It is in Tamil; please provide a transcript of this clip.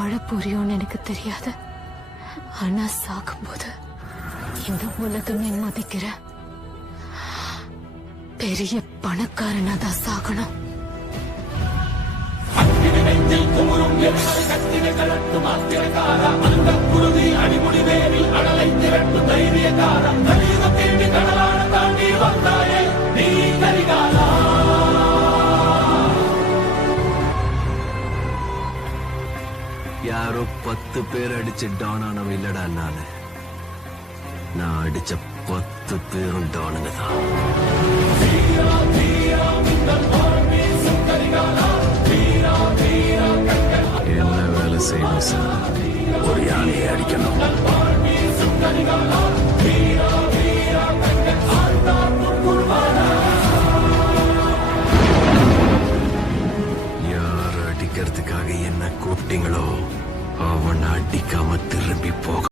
வாழ போறியோன்னு எனக்கு தெரியாது. ஆனா சாகும்போது இந்த உலகமே மதிக்கிற பெரிய பணக்காரனா தான் சாகணும். யாரோ 10 பேர் அடிச்சு டானானவ இல்லடா நானு. நான் அடிச்ச 10 பேரும் டானுங்க தான். என்ன வேலை செய்யணும் சார்? ஒரு யானையை அடிக்கணும். யார் அடிக்கிறதுக்காக என்ன கூப்பிட்டீங்களோ அவன் அடிக்காம